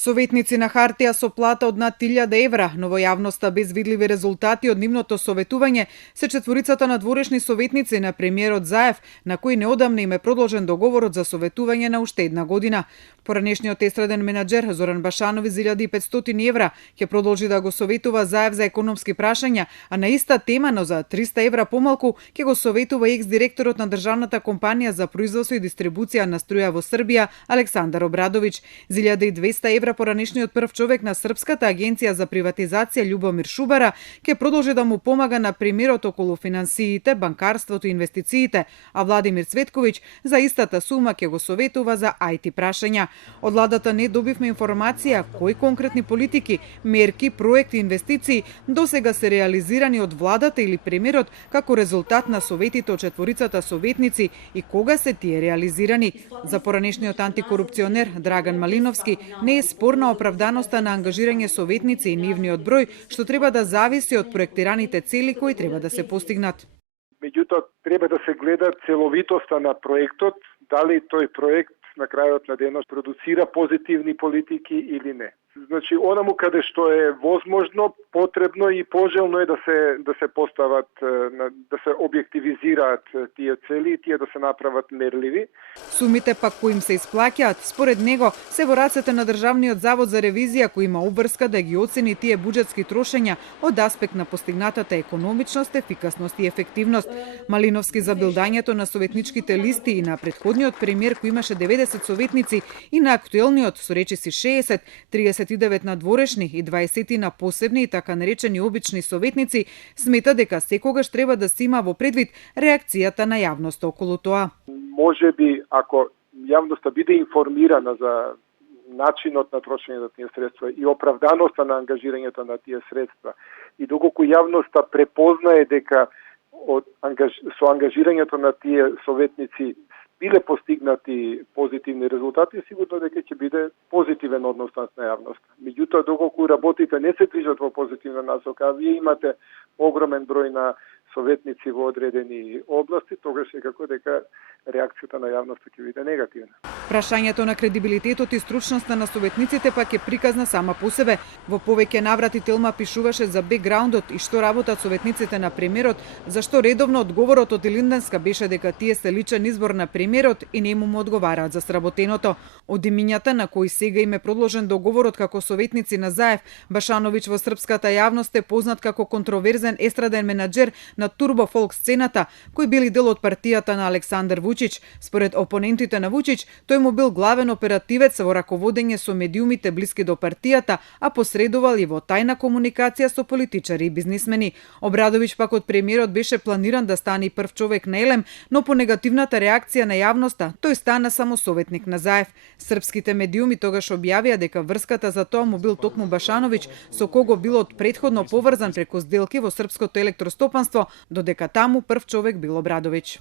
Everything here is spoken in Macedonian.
Советници на хартија со плата од над 1000 евра, но во јавноста без видливи резултати од нивното советување се четворицата надворешни советници на премиерот Заев, на кои неодамна им е продолжен договорот за советување на уште една година. Поранешниот естраден менаџер Зоран Башановиќ за 1500 евра ќе продолжи да го советува Заев за економски прашања, а на иста тема, но за 300 евра помалку, ќе го советува екс-директорот на државната компанија за производство и дистрибуција на струја во Србија Александар Обрадовиќ. За 1200 евра поранешниот прв човек на Српската агенција за приватизација Љубомир Шубара ќе продолжи да му помага на премиерот околу финансиите, банкарството и инвестициите, а Владимир Цветковиќ за истата сума ќе го советува за IT прашања. Од владата не добивме информација кои конкретни политики, мерки, проекти и инвестиции досега се реализирани од владата или премиерот како резултат на советите од четворицата советници и кога се тие реализирани. За поранешниот антикорупционер Драган Малиновски не е спорна оправданоста на ангажирање советници и нивниот број, што треба да зависи од проектираните цели кои треба да се постигнат. Меѓутоа, треба да се гледа целовитоста на проектот, дали тој проект на крајот на денот продуцира позитивни политики или не. Значи, онаму каде што е возможно, потребно и пожелно е да се постават, да се објективизираат тие цели и тие да се направат мерливи. Сумите пак кои им се исплаќаат, според него, се во рацете на Државниот завод за ревизија кој има обврска да ги оцени тие буџетски трошења од аспект на постигнатата економичност, ефикасност и ефективност. Малиновски за билдањето на советничките листи и на претходниот премиер кој имаше 90 советници и на актуелниот со речиси 60, 39 надворешни и 20 на посебни и така наречени обични советници, смета дека секогаш треба да се има во предвид реакцијата на јавноста околу тоа. Може би, ако јавноста биде информирана за начинот на трошење на тие средства и оправданоста на ангажирањето на тие средства и доколку јавноста препознае дека со ангажирањето на тие советници биле постигнати позитивни резултати, сигурно дека ќе биде позитивен однос на јавноста. Меѓутоа, доколку работите не се движат во позитивна насока, а вие имате огромен број на советници во одредени области, тогаш секако дека реакцијата на јавноста ќе биде негативна. Прашањето на кредибилитетот и стручноста на советниците пак е приказна сама по себе. Во повеќе наврати Телма пишуваше за бекграундот и што работат советниците на премиерот, зашто редовно одговорот од Илинденска беше дека тие се личен избор на премиерот и не му одговараат за сработеното. Од имињата на кои сега им е продолжен договорот како советници на Заев, Башановиќ во српската јавност е познат како контроверзен естраден менаџер на турбо фолк сцената, кои били дел од партијата на Александар Вучиќ. Според опонентите на Вучиќ, тој му бил главен оперативец во раководење со медиумите блиски до партијата, а посредувал и во тајна комуникација со политичари и бизнисмени. Обрадовиќ пак од премиерот беше планиран да стане прв човек на Елем, но по негативната реакција на јавноста, тој стана само советник на Заев. Српските медиуми тогаш објавија дека врската за тоа му бил токму Башановиќ, со кого бил од претходно поврзан преку сделки во српското електростопанство, додека таму прв човек бил Обрадовиќ.